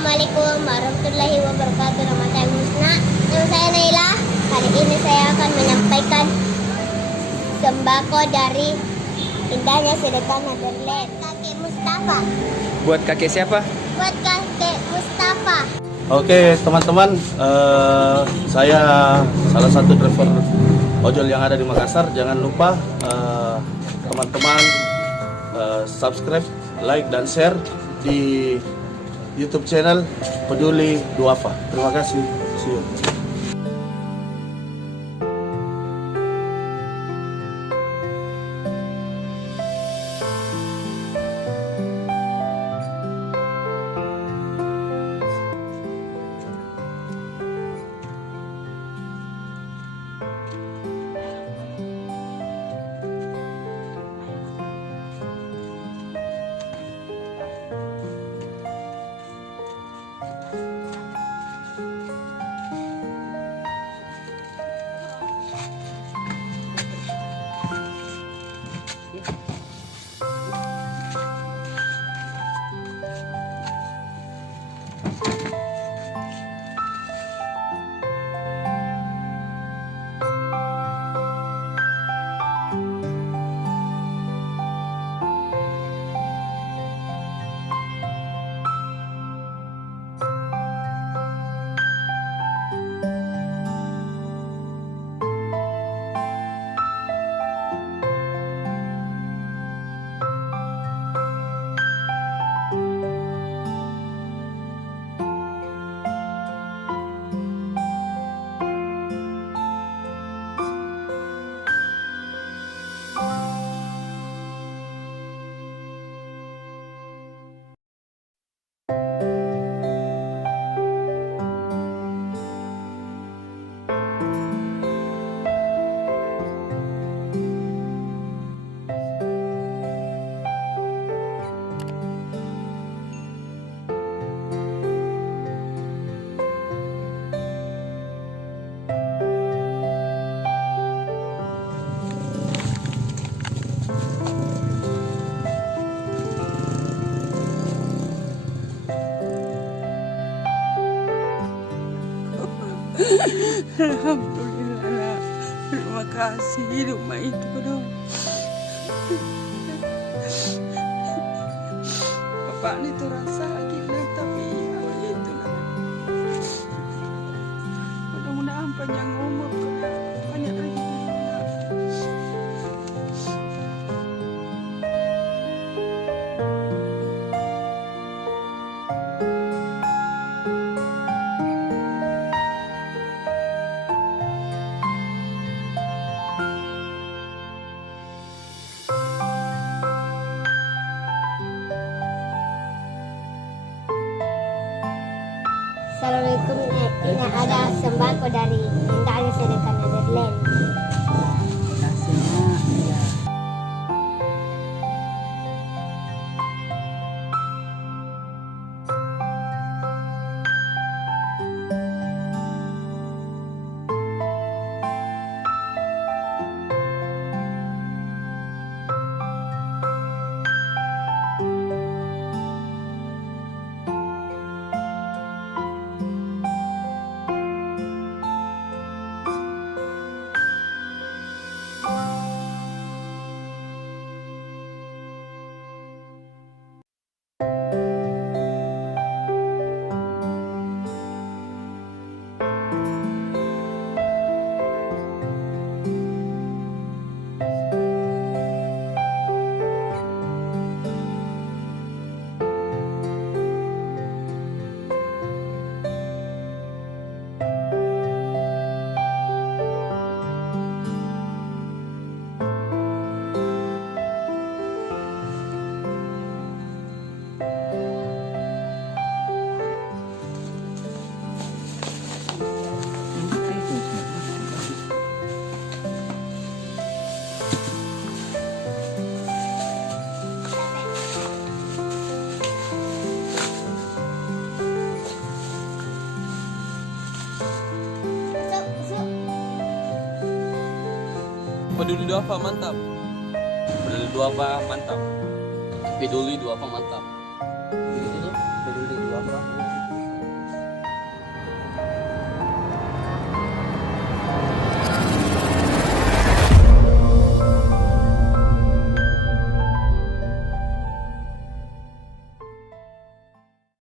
Assalamualaikum warahmatullahi wabarakatuh. Nama saya Musna. Nama saya Naila. Hari ini saya akan menyampaikan sembako dari indahnya sedekah Netherlands. Kakek Mustafa. Buat kakek siapa? Buat kakek Mustafa. Oke teman-teman, saya salah satu driver ojol yang ada di Makassar. Jangan lupa teman-teman subscribe, like dan share di YouTube channel Peduli Duafa. Terima kasih. See you. Alhamdulillah, terima kasih rumah itu dong. Bapak ini tuh rasa gini tapi ya itulah. Mudah-mudahan panjang umur banyak lagi. Assalamualaikum. Ini ada sembako dari indahnya sedekah Netherlands. Peduli Duafa mantap. Peduli Duafa mantap. Peduli Duafa mantap.